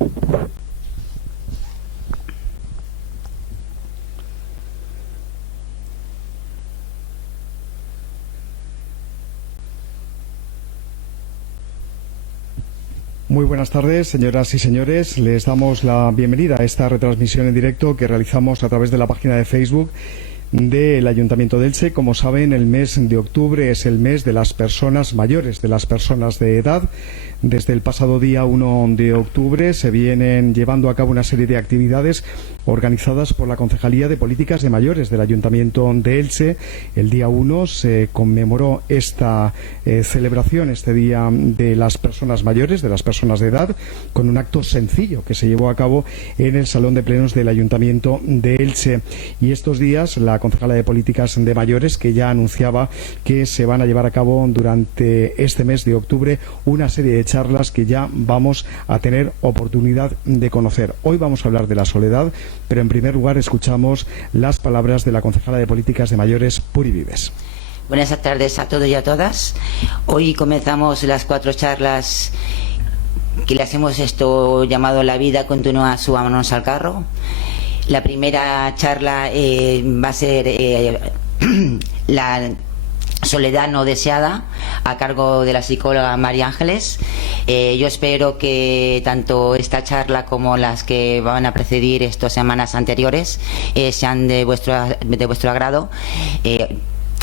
Muy buenas tardes, señoras y señores. Les damos la bienvenida a esta retransmisión en directo que realizamos a través de la página de Facebook del Ayuntamiento de Elche. Como saben, el mes de octubre es el mes de las personas mayores, de las personas de edad. Desde el pasado día 1 de octubre se vienen llevando a cabo una serie de actividades organizadas por la Concejalía de Políticas de Mayores del Ayuntamiento de Elche. El día 1 se conmemoró esta celebración, este Día de las Personas Mayores, de las personas de edad, con un acto sencillo que se llevó a cabo en el Salón de Plenos del Ayuntamiento de Elche. Y estos días la Concejala de Políticas de Mayores, que ya anunciaba que se van a llevar a cabo durante este mes de octubre una serie de charlas que ya vamos a tener oportunidad de conocer. Hoy vamos a hablar de la soledad, pero en primer lugar escuchamos las palabras de la Concejala de Políticas de Mayores, Puri Vives. Buenas tardes a todos y a todas. Hoy comenzamos las 4 charlas que les hemos llamado La vida continúa, subámonos al carro. La primera charla va a ser la soledad no deseada, a cargo de la psicóloga María Ángeles. Yo espero que tanto esta charla como las que van a precedir estas semanas anteriores sean de vuestro agrado.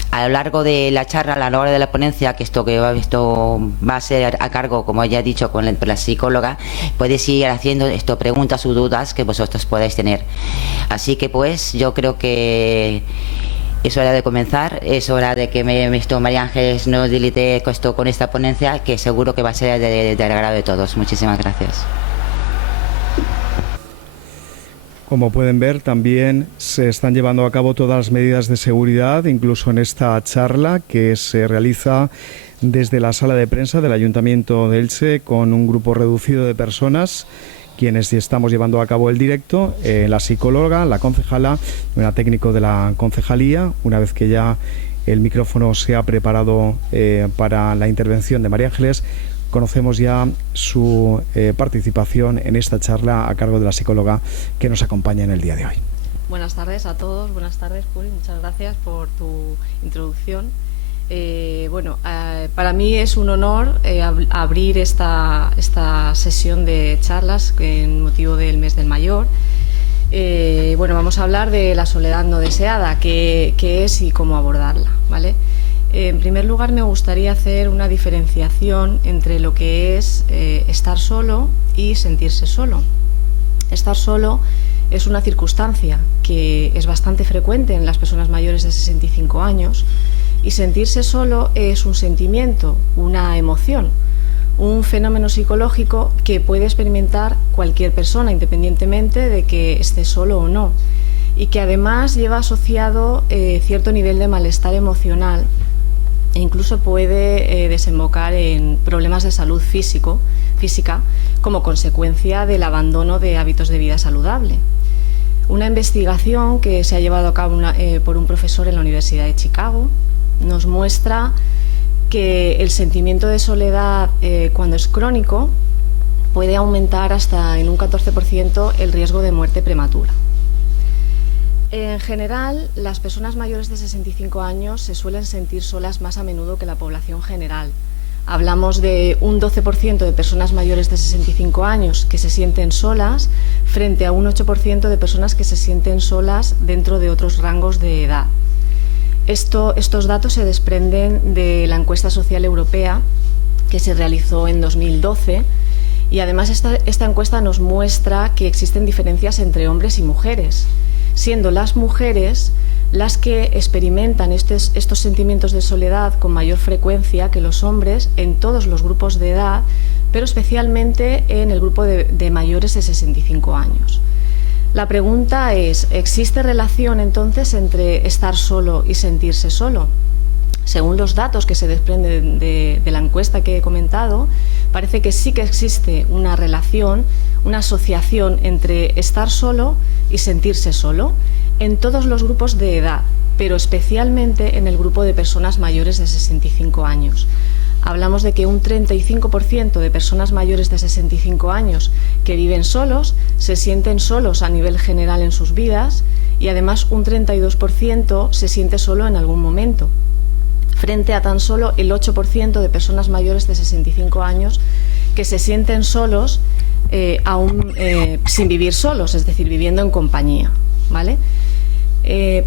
A lo largo de la charla, a lo largo de la ponencia, que esto va a ser a cargo, como ya he dicho, con la psicóloga, podéis ir haciendo preguntas o dudas que vosotros podáis tener. Así que pues yo creo que es hora de comenzar, es hora de que María Ángeles nos dilite con esta ponencia, que seguro que va a ser del agrado de todos. Muchísimas gracias. Como pueden ver, también se están llevando a cabo todas las medidas de seguridad, incluso en esta charla que se realiza desde la sala de prensa del Ayuntamiento de Elche, con un grupo reducido de personas, quienes estamos llevando a cabo el directo, la psicóloga, la concejala, una técnico de la concejalía. Una vez que ya el micrófono se ha preparado para la intervención de María Ángeles, conocemos ya su participación en esta charla a cargo de la psicóloga que nos acompaña en el día de hoy. Buenas tardes a todos, buenas tardes Puri, muchas gracias por tu introducción. Para mí es un honor abrir esta sesión de charlas en motivo del mes del mayor. Vamos a hablar de la soledad no deseada, qué es y cómo abordarla, ¿vale? En primer lugar, me gustaría hacer una diferenciación entre lo que es estar solo y sentirse solo. Estar solo es una circunstancia que es bastante frecuente en las personas mayores de 65 años, y sentirse solo es un sentimiento, una emoción, un fenómeno psicológico que puede experimentar cualquier persona, independientemente de que esté solo o no, y que además lleva asociado cierto nivel de malestar emocional e incluso puede desembocar en problemas de salud física como consecuencia del abandono de hábitos de vida saludable. Una investigación que se ha llevado a cabo por un profesor en la Universidad de Chicago nos muestra que el sentimiento de soledad, cuando es crónico, puede aumentar hasta en un 14% el riesgo de muerte prematura. En general, las personas mayores de 65 años se suelen sentir solas más a menudo que la población general. Hablamos de un 12% de personas mayores de 65 años que se sienten solas, frente a un 8% de personas que se sienten solas dentro de otros rangos de edad. Estos datos se desprenden de la encuesta social europea que se realizó en 2012, y además esta encuesta nos muestra que existen diferencias entre hombres y mujeres, siendo las mujeres las que experimentan estos sentimientos de soledad con mayor frecuencia que los hombres en todos los grupos de edad, pero especialmente en el grupo de mayores de 65 años. La pregunta es, ¿existe relación entonces entre estar solo y sentirse solo? Según los datos que se desprenden de la encuesta que he comentado, parece que sí que existe una relación, una asociación entre estar solo y sentirse solo en todos los grupos de edad, pero especialmente en el grupo de personas mayores de 65 años. hablamos de que un 35% de personas mayores de 65 años que viven solos se sienten solos a nivel general en sus vidas y además un 32% se siente solo en algún momento, frente a tan solo el 8% de personas mayores de 65 años que se sienten solos aún sin vivir solos, es decir, viviendo en compañía, ¿vale?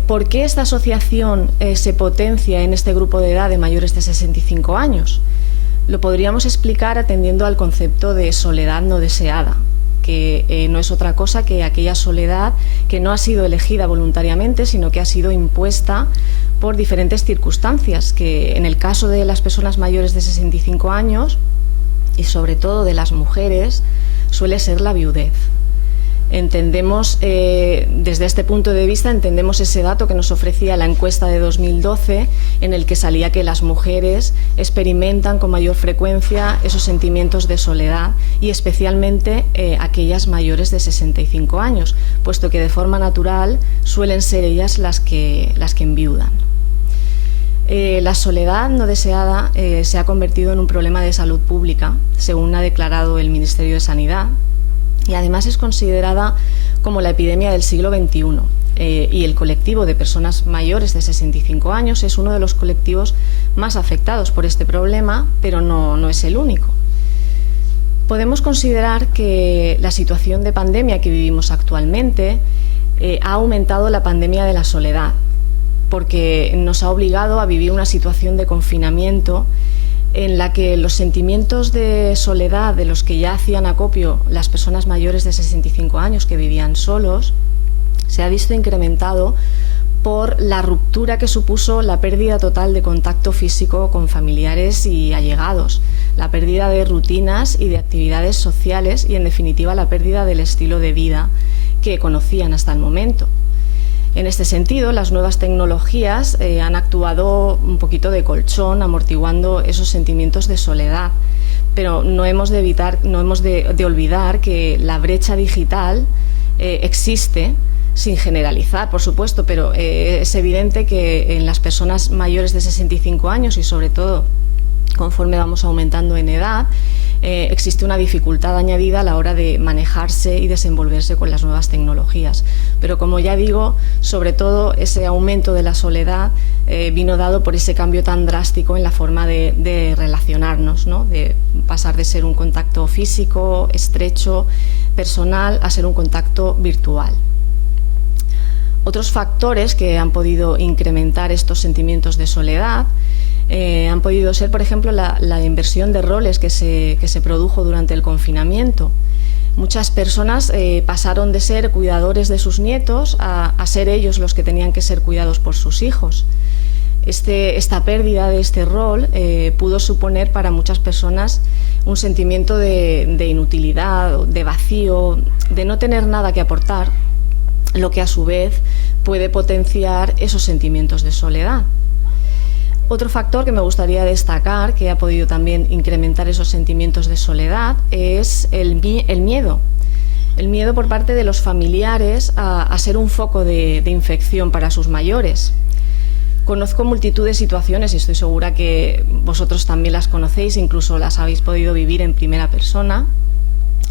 ¿Por qué esta asociación se potencia en este grupo de edad de mayores de 65 años? Lo podríamos explicar atendiendo al concepto de soledad no deseada, que no es otra cosa que aquella soledad que no ha sido elegida voluntariamente, sino que ha sido impuesta por diferentes circunstancias, que en el caso de las personas mayores de 65 años, y sobre todo de las mujeres, suele ser la viudez. Entendemos, desde este punto de vista, entendemos ese dato que nos ofrecía la encuesta de 2012, en el que salía que las mujeres experimentan con mayor frecuencia esos sentimientos de soledad y especialmente aquellas mayores de 65 años, puesto que de forma natural suelen ser ellas las que enviudan. La soledad no deseada se ha convertido en un problema de salud pública, según ha declarado el Ministerio de Sanidad, y además es considerada como la epidemia del siglo XXI. Y el colectivo de personas mayores de 65 años es uno de los colectivos más afectados por este problema, pero no es el único. Podemos considerar que la situación de pandemia que vivimos actualmente ha aumentado la pandemia de la soledad, porque nos ha obligado a vivir una situación de confinamiento en la que los sentimientos de soledad de los que ya hacían acopio las personas mayores de 65 años que vivían solos, se ha visto incrementado por la ruptura que supuso la pérdida total de contacto físico con familiares y allegados, la pérdida de rutinas y de actividades sociales y, en definitiva, la pérdida del estilo de vida que conocían hasta el momento. En este sentido, las nuevas tecnologías han actuado un poquito de colchón, amortiguando esos sentimientos de soledad, pero no hemos de olvidar que la brecha digital existe, sin generalizar, por supuesto, pero es evidente que en las personas mayores de 65 años y sobre todo conforme vamos aumentando en edad, existe una dificultad añadida a la hora de manejarse y desenvolverse con las nuevas tecnologías. Pero como ya digo, sobre todo ese aumento de la soledad vino dado por ese cambio tan drástico en la forma de relacionarnos, ¿no? De pasar de ser un contacto físico, estrecho, personal, a ser un contacto virtual. Otros factores que han podido incrementar estos sentimientos de soledad han podido ser, por ejemplo, la inversión de roles que se produjo durante el confinamiento. Muchas personas pasaron de ser cuidadores de sus nietos a ser ellos los que tenían que ser cuidados por sus hijos. Esta pérdida de este rol pudo suponer para muchas personas un sentimiento de inutilidad, de vacío, de no tener nada que aportar, lo que a su vez puede potenciar esos sentimientos de soledad. Otro factor que me gustaría destacar, que ha podido también incrementar esos sentimientos de soledad, es el miedo. El miedo por parte de los familiares a ser un foco de infección para sus mayores. Conozco multitud de situaciones y estoy segura que vosotros también las conocéis, incluso las habéis podido vivir en primera persona,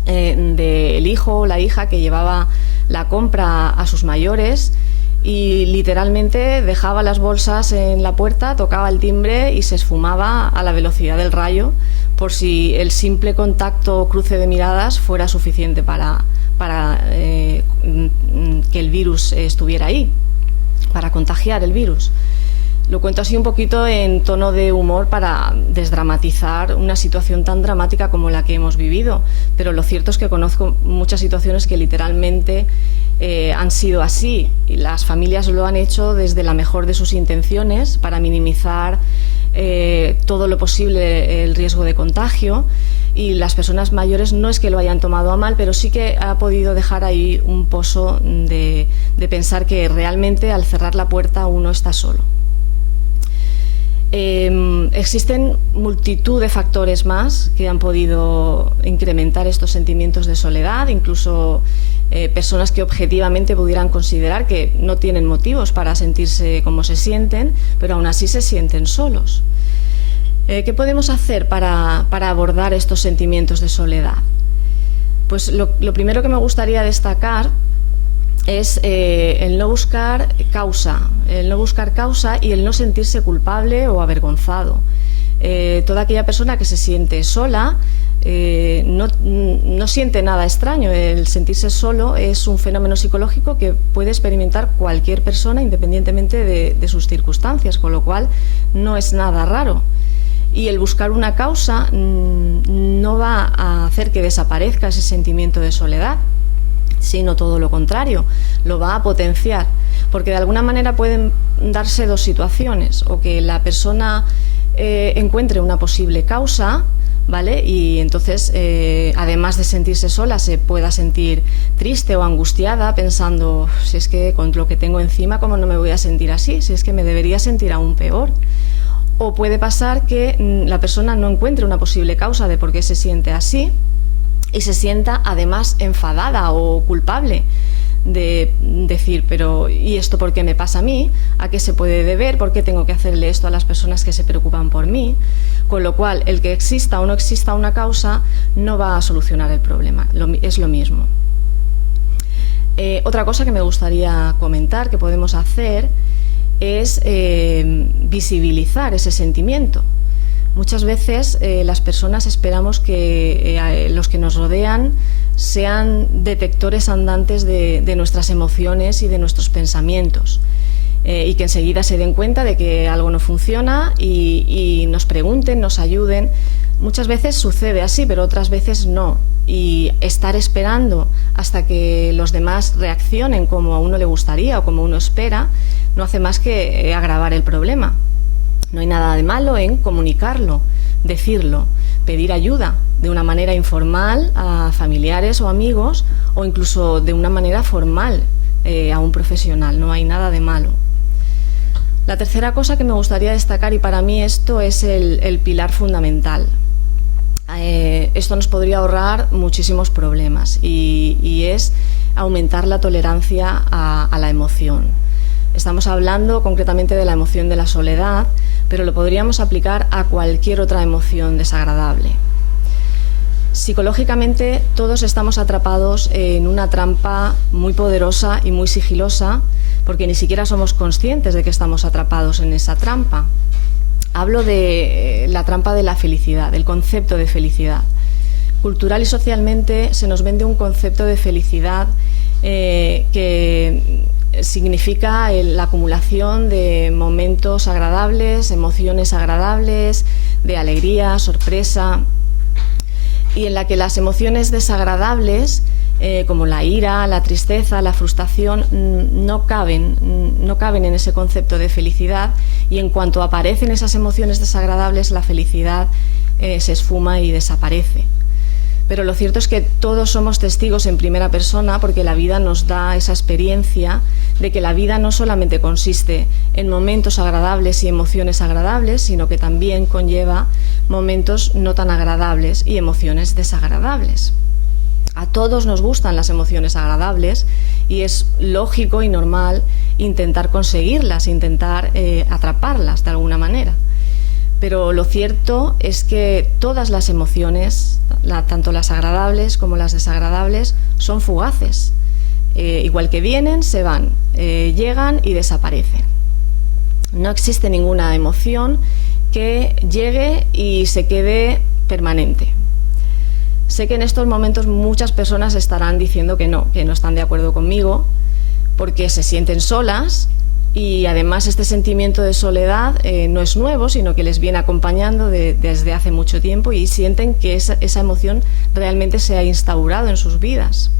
del hijo o la hija que llevaba la compra a sus mayores y literalmente dejaba las bolsas en la puerta, tocaba el timbre y se esfumaba a la velocidad del rayo, por si el simple contacto o cruce de miradas fuera suficiente para que el virus estuviera ahí, para contagiar el virus. Lo cuento así un poquito en tono de humor para desdramatizar una situación tan dramática como la que hemos vivido, pero lo cierto es que conozco muchas situaciones que literalmente han sido así, y las familias lo han hecho desde la mejor de sus intenciones para minimizar todo lo posible el riesgo de contagio, y las personas mayores no es que lo hayan tomado a mal, pero sí que ha podido dejar ahí un pozo de pensar que realmente al cerrar la puerta uno está solo. Existen multitud de factores más que han podido incrementar estos sentimientos de soledad, incluso personas que objetivamente pudieran considerar que no tienen motivos para sentirse como se sienten, pero aún así se sienten solos. ¿Qué podemos hacer para abordar estos sentimientos de soledad? Pues lo primero que me gustaría destacar es el no buscar causa y el no sentirse culpable o avergonzado. Toda aquella persona que se siente sola no siente nada extraño. El sentirse solo es un fenómeno psicológico que puede experimentar cualquier persona independientemente de sus circunstancias, con lo cual no es nada raro. Y el buscar una causa no va a hacer que desaparezca ese sentimiento de soledad, sino todo lo contrario, lo va a potenciar, porque de alguna manera pueden darse dos situaciones: o que la persona encuentre una posible causa, ¿vale? Y entonces, además de sentirse sola, se pueda sentir triste o angustiada pensando, si es que con lo que tengo encima, ¿cómo no me voy a sentir así? Si es que me debería sentir aún peor. O puede pasar que la persona no encuentre una posible causa de por qué se siente así y se sienta además enfadada o culpable de decir, pero ¿y esto por qué me pasa a mí? ¿A qué se puede deber? ¿Por qué tengo que hacerle esto a las personas que se preocupan por mí? Con lo cual, el que exista o no exista una causa no va a solucionar el problema, es lo mismo. Otra cosa que me gustaría comentar que podemos hacer es visibilizar ese sentimiento. Muchas veces las personas esperamos que los que nos rodean sean detectores andantes de nuestras emociones y de nuestros pensamientos, y que enseguida se den cuenta de que algo no funciona y nos pregunten, nos ayuden. Muchas veces sucede así, pero otras veces no. Y estar esperando hasta que los demás reaccionen como a uno le gustaría o como uno espera no hace más que agravar el problema. No hay nada de malo en comunicarlo, decirlo, pedir ayuda de una manera informal a familiares o amigos, o incluso de una manera formal a un profesional. No hay nada de malo. La tercera cosa que me gustaría destacar, y para mí esto es el pilar fundamental. Esto nos podría ahorrar muchísimos problemas y es aumentar la tolerancia a la emoción. Estamos hablando concretamente de la emoción de la soledad, pero lo podríamos aplicar a cualquier otra emoción desagradable. Psicológicamente todos estamos atrapados en una trampa muy poderosa y muy sigilosa, porque ni siquiera somos conscientes de que estamos atrapados en esa trampa. Hablo de la trampa de la felicidad, del concepto de felicidad. Cultural y socialmente se nos vende un concepto de felicidad que significa la acumulación de momentos agradables, emociones agradables, de alegría, sorpresa, y en la que las emociones desagradables, como la ira, la tristeza, la frustración, no caben en ese concepto de felicidad, y en cuanto aparecen esas emociones desagradables, la felicidad se esfuma y desaparece. Pero lo cierto es que todos somos testigos en primera persona, porque la vida nos da esa experiencia de que la vida no solamente consiste en momentos agradables y emociones agradables, sino que también conlleva momentos no tan agradables y emociones desagradables. A todos nos gustan las emociones agradables y es lógico y normal intentar conseguirlas, intentar atraparlas de alguna manera. Pero lo cierto es que todas las emociones, tanto las agradables como las desagradables, son fugaces. Igual que vienen, se van, llegan y desaparecen. No existe ninguna emoción que llegue y se quede permanente. Sé que en estos momentos muchas personas estarán diciendo que no están de acuerdo conmigo, porque se sienten solas. Y además este sentimiento de soledad no es nuevo, sino que les viene acompañando desde hace mucho tiempo, y sienten que esa emoción realmente se ha instaurado en sus vidas.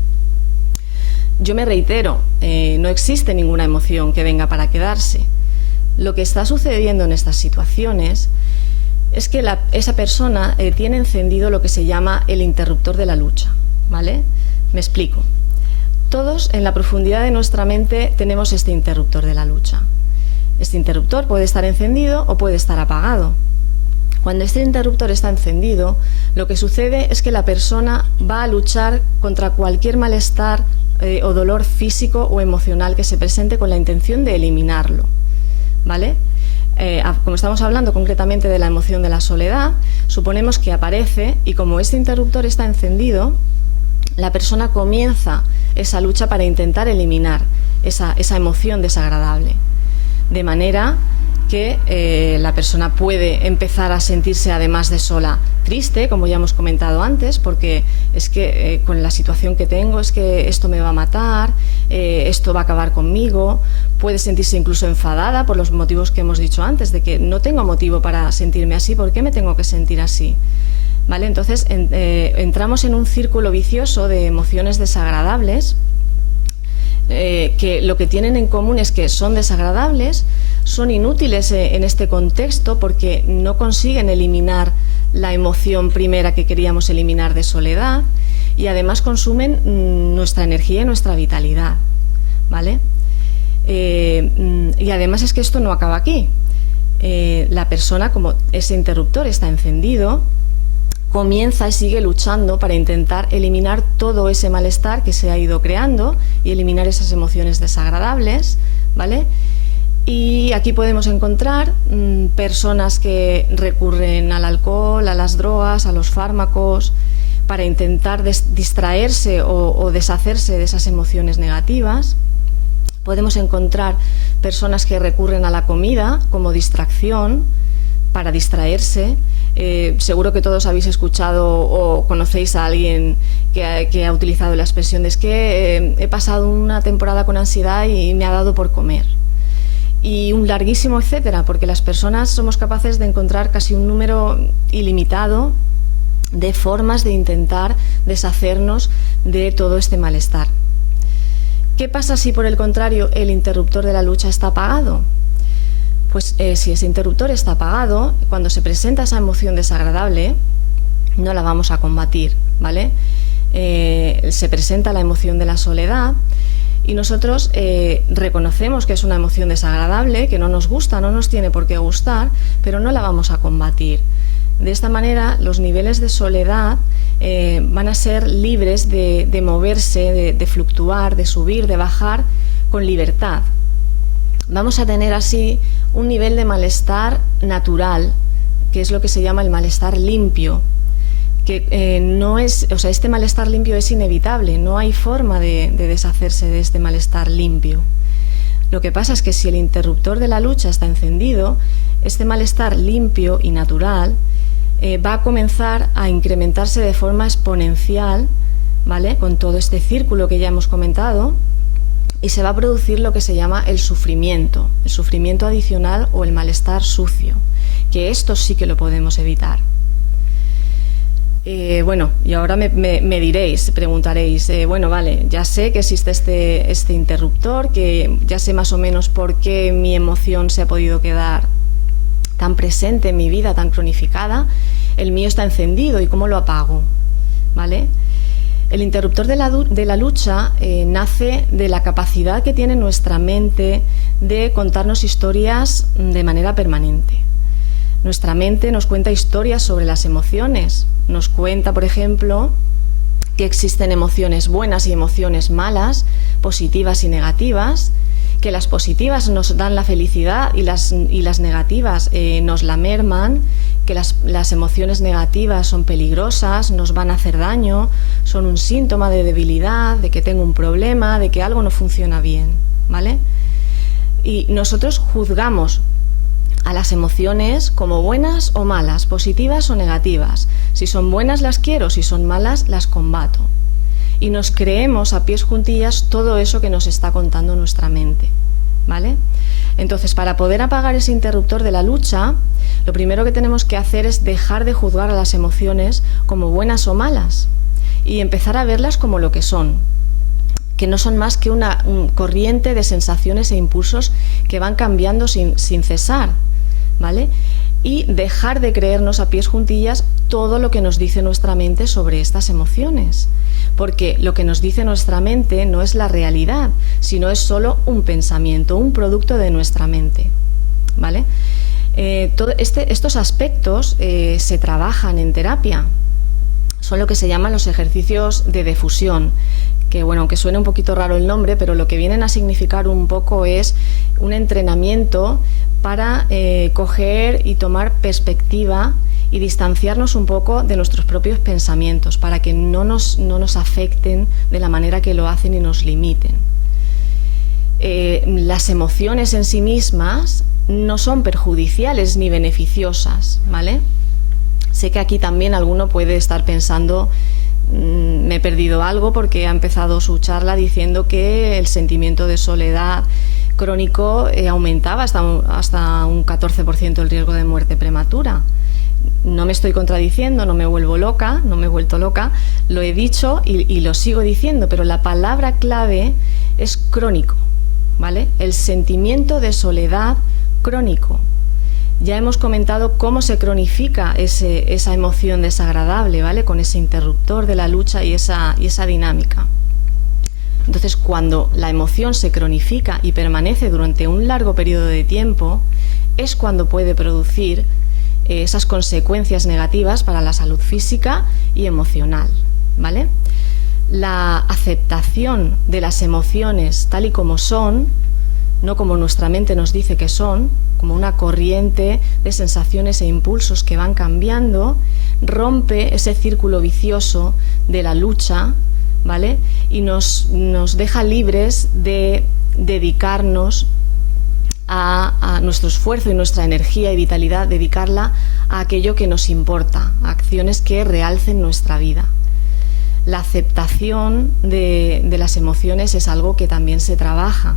Yo me reitero, no existe ninguna emoción que venga para quedarse. Lo que está sucediendo en estas situaciones es que esa persona tiene encendido lo que se llama el interruptor de la lucha, ¿vale? Me explico. Todos en la profundidad de nuestra mente tenemos este interruptor de la lucha. Este interruptor puede estar encendido o puede estar apagado. Cuando este interruptor está encendido, lo que sucede es que la persona va a luchar contra cualquier malestar o dolor físico o emocional que se presente, con la intención de eliminarlo, ¿vale? como estamos hablando concretamente de la emoción de la soledad, suponemos que aparece y como este interruptor está encendido, la persona comienza esa lucha para intentar eliminar esa emoción desagradable. De manera que la persona puede empezar a sentirse, además de sola, triste, como ya hemos comentado antes, porque es que con la situación que tengo es que esto me va a matar, esto va a acabar conmigo. Puede sentirse incluso enfadada por los motivos que hemos dicho antes, de que no tengo motivo para sentirme así, ¿por qué me tengo que sentir así? ¿Vale? Entonces entramos en un círculo vicioso de emociones desagradables, que lo que tienen en común es que son desagradables, son inútiles en este contexto porque no consiguen eliminar la emoción primera que queríamos eliminar de soledad y además consumen nuestra energía y nuestra vitalidad, ¿vale? Y además es que esto no acaba aquí. La persona, como ese interruptor está encendido, comienza y sigue luchando para intentar eliminar todo ese malestar que se ha ido creando y eliminar esas emociones desagradables, ¿vale? Y aquí podemos encontrar personas que recurren al alcohol, a las drogas, a los fármacos, para intentar distraerse o deshacerse de esas emociones negativas. Podemos encontrar personas que recurren a la comida como distracción, para distraerse. Seguro que todos habéis escuchado o conocéis a alguien que ha utilizado la expresión de es que he pasado una temporada con ansiedad y me ha dado por comer. Y un larguísimo etcétera, porque las personas somos capaces de encontrar casi un número ilimitado de formas de intentar deshacernos de todo este malestar. ¿Qué pasa si, por el contrario, el interruptor de la lucha está apagado? Pues si ese interruptor está apagado, cuando se presenta esa emoción desagradable, no la vamos a combatir, ¿vale? Se presenta la emoción de la soledad y nosotros reconocemos que es una emoción desagradable, que no nos gusta, no nos tiene por qué gustar, pero no la vamos a combatir. De esta manera, los niveles de soledad van a ser libres de moverse, de fluctuar, de subir, de bajar con libertad. Vamos a tener así un nivel de malestar natural, que es lo que se llama el malestar limpio, que no es, o sea, este malestar limpio es inevitable, no hay forma de deshacerse de este malestar limpio. Lo que pasa es que si el interruptor de la lucha está encendido, este malestar limpio y natural va a comenzar a incrementarse de forma exponencial, ¿vale? Con todo este círculo que ya hemos comentado, y se va a producir lo que se llama el sufrimiento adicional o el malestar sucio, que esto sí que lo podemos evitar. Bueno, y ahora me diréis, preguntaréis, bueno, vale, ya sé que existe este interruptor, que ya sé más o menos por qué mi emoción se ha podido quedar tan presente en mi vida, tan cronificada, el mío está encendido, ¿y cómo lo apago? ¿Vale? El interruptor de la lucha nace de la capacidad que tiene nuestra mente de contarnos historias de manera permanente. Nuestra mente nos cuenta historias sobre las emociones. Nos cuenta, por ejemplo, que existen emociones buenas y emociones malas, positivas y negativas, que las positivas nos dan la felicidad y las negativas nos la merman, que las emociones negativas son peligrosas, nos van a hacer daño, son un síntoma de debilidad, de que tengo un problema, de que algo no funciona bien, ¿vale? Y nosotros juzgamos a las emociones como buenas o malas, positivas o negativas. Si son buenas las quiero, si son malas las combato. Y nos creemos a pies juntillas todo eso que nos está contando nuestra mente, ¿vale? Entonces, para poder apagar ese interruptor de la lucha, lo primero que tenemos que hacer es dejar de juzgar a las emociones como buenas o malas y empezar a verlas como lo que son, que no son más que una corriente de sensaciones e impulsos que van cambiando sin cesar, ¿vale? Y dejar de creernos a pies juntillas todo lo que nos dice nuestra mente sobre estas emociones, porque lo que nos dice nuestra mente no es la realidad, sino es solo un pensamiento, un producto de nuestra mente, ¿vale? Estos aspectos se trabajan en terapia, son lo que se llaman los ejercicios de defusión, que bueno, aunque suene un poquito raro el nombre, pero lo que vienen a significar un poco es un entrenamiento para coger y tomar perspectiva y distanciarnos un poco de nuestros propios pensamientos para que no nos afecten de la manera que lo hacen y nos limiten. Las emociones en sí mismas no son perjudiciales ni beneficiosas, ¿vale? Sé que aquí también alguno puede estar pensando, me he perdido algo, porque ha empezado su charla diciendo que el sentimiento de soledad crónico aumentaba hasta un 14% el riesgo de muerte prematura. No me estoy contradiciendo, no me vuelvo loca, no me he vuelto loca, lo he dicho y lo sigo diciendo, pero la palabra clave es crónico, ¿vale? El sentimiento de soledad crónico. Ya hemos comentado cómo se cronifica esa emoción desagradable, ¿vale? Con ese interruptor de la lucha y esa dinámica. Entonces, cuando la emoción se cronifica y permanece durante un largo periodo de tiempo, es cuando puede producir esas consecuencias negativas para la salud física y emocional, ¿vale? La aceptación de las emociones tal y como son, no como nuestra mente nos dice que son, como una corriente de sensaciones e impulsos que van cambiando, rompe ese círculo vicioso de la lucha, ¿vale? Y nos deja libres de dedicarnos a nuestro esfuerzo y nuestra energía y vitalidad, dedicarla a aquello que nos importa, a acciones que realcen nuestra vida. La aceptación de las emociones es algo que también se trabaja.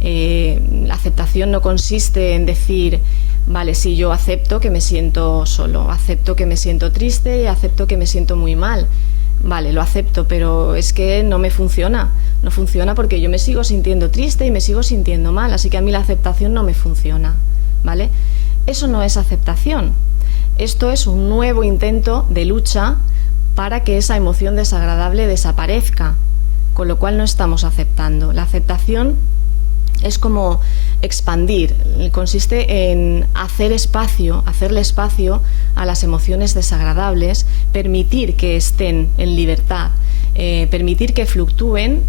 La aceptación no consiste en decir, vale, sí, yo acepto que me siento solo, acepto que me siento triste y acepto que me siento muy mal. Vale, lo acepto, pero es que no me funciona. No funciona porque yo me sigo sintiendo triste y me sigo sintiendo mal, así que a mí la aceptación no me funciona, ¿vale? Eso no es aceptación. Esto es un nuevo intento de lucha para que esa emoción desagradable desaparezca, con lo cual no estamos aceptando. La aceptación es como expandir, consiste en hacerle espacio a las emociones desagradables, permitir que estén en libertad, permitir que fluctúen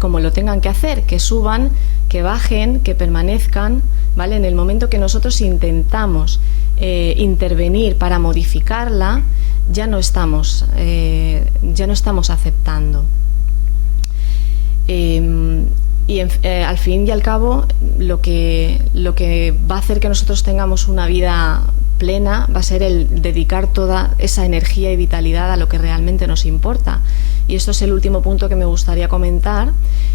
como lo tengan que hacer, que suban, que bajen, que permanezcan, ¿vale? En el momento que nosotros intentamos intervenir para modificarla, ya no estamos aceptando. Y al fin y al cabo, lo que va a hacer que nosotros tengamos una vida plena va a ser el dedicar toda esa energía y vitalidad a lo que realmente nos importa. Y esto es el último punto que me gustaría comentar,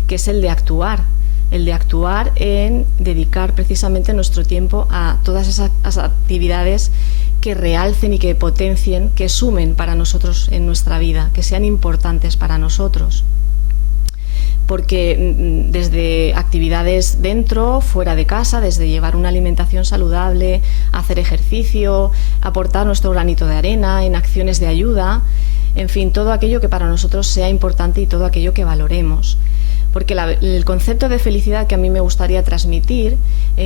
que es el de actuar en dedicar precisamente nuestro tiempo a todas esas actividades que realcen y que potencien, que sumen para nosotros en nuestra vida, que sean importantes para nosotros. Porque desde actividades dentro, fuera de casa, desde llevar una alimentación saludable, hacer ejercicio, aportar nuestro granito de arena en acciones de ayuda, en fin, todo aquello que para nosotros sea importante y todo aquello que valoremos. Porque el concepto de felicidad que a mí me gustaría transmitir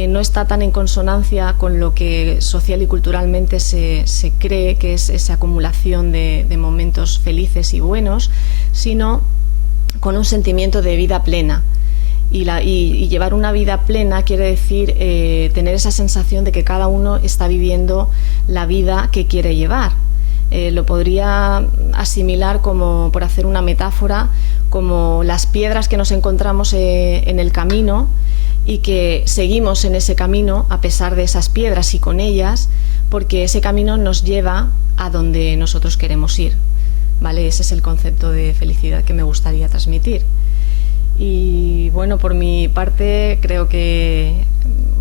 no está tan en consonancia con lo que social y culturalmente se cree que es esa acumulación de momentos felices y buenos, sino con un sentimiento de vida plena. Y llevar una vida plena quiere decir tener esa sensación de que cada uno está viviendo la vida que quiere llevar. Lo podría asimilar como, por hacer una metáfora, como las piedras que nos encontramos en el camino y que seguimos en ese camino a pesar de esas piedras y con ellas, porque ese camino nos lleva a donde nosotros queremos ir. ¿Vale? Ese es el concepto de felicidad que me gustaría transmitir. Y bueno, por mi parte creo que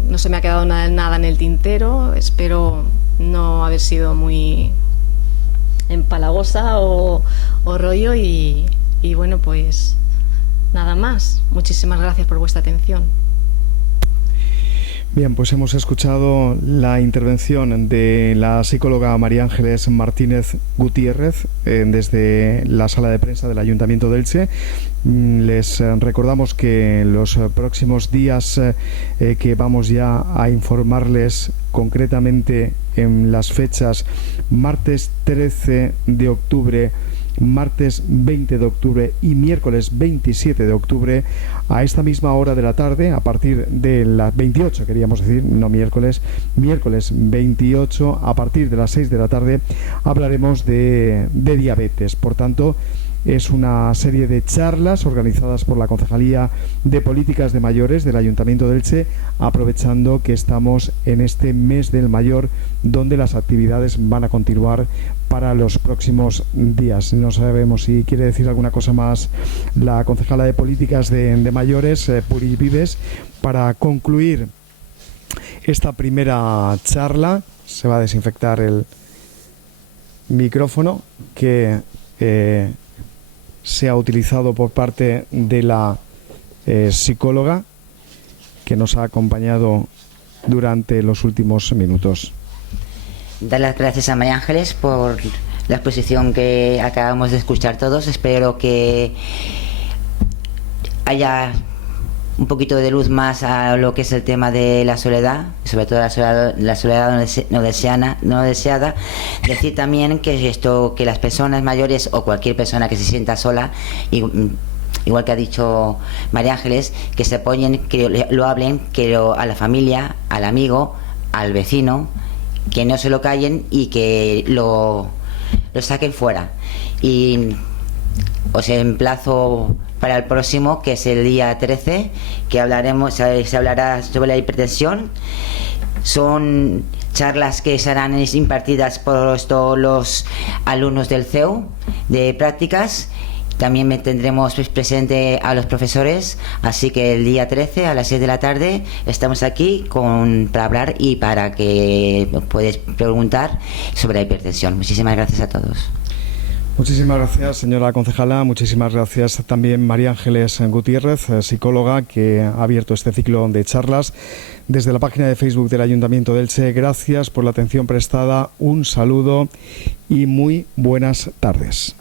no se me ha quedado nada en el tintero. Espero no haber sido muy empalagosa o rollo y bueno, pues nada más. Muchísimas gracias por vuestra atención. Bien, pues hemos escuchado la intervención de la psicóloga María Ángeles Martínez Gutiérrez desde la sala de prensa del Ayuntamiento de Elche. Les recordamos que en los próximos días que vamos ya a informarles concretamente en las fechas martes 13 de octubre martes 20 de octubre y miércoles 27 de octubre, a esta misma hora de la tarde, a partir de las 28, queríamos decir, no miércoles 28, a partir de las 6 de la tarde, hablaremos de diabetes. Por tanto, es una serie de charlas organizadas por la Concejalía de Políticas de Mayores del Ayuntamiento de Elche, aprovechando que estamos en este mes del mayor, donde las actividades van a continuar para los próximos días. No sabemos si quiere decir alguna cosa más la concejala de Políticas de Mayores, Puri Vives, para concluir esta primera charla. Se va a desinfectar el micrófono que se ha utilizado por parte de la psicóloga que nos ha acompañado durante los últimos minutos. Dar las gracias a María Ángeles por la exposición que acabamos de escuchar todos. Espero que haya un poquito de luz más a lo que es el tema de la soledad, sobre todo la soledad no deseada. Decir también que que las personas mayores o cualquier persona que se sienta sola, igual que ha dicho María Ángeles, que se apoyen, que lo hablen, a la familia, al amigo, al vecino, que no se lo callen y que lo saquen fuera. Y os emplazo para el próximo, que es el día 13, que se hablará sobre la hipertensión. Son charlas que serán impartidas por todos los alumnos del CEU de prácticas. También tendremos presente a los profesores, así que el día 13 a las 6 de la tarde estamos aquí para hablar y para que puedes preguntar sobre la hipertensión. Muchísimas gracias a todos. Muchísimas gracias, señora concejala. Muchísimas gracias también María Ángeles Gutiérrez, psicóloga, que ha abierto este ciclo de charlas desde la página de Facebook del Ayuntamiento de Elche. Gracias por la atención prestada, un saludo y muy buenas tardes.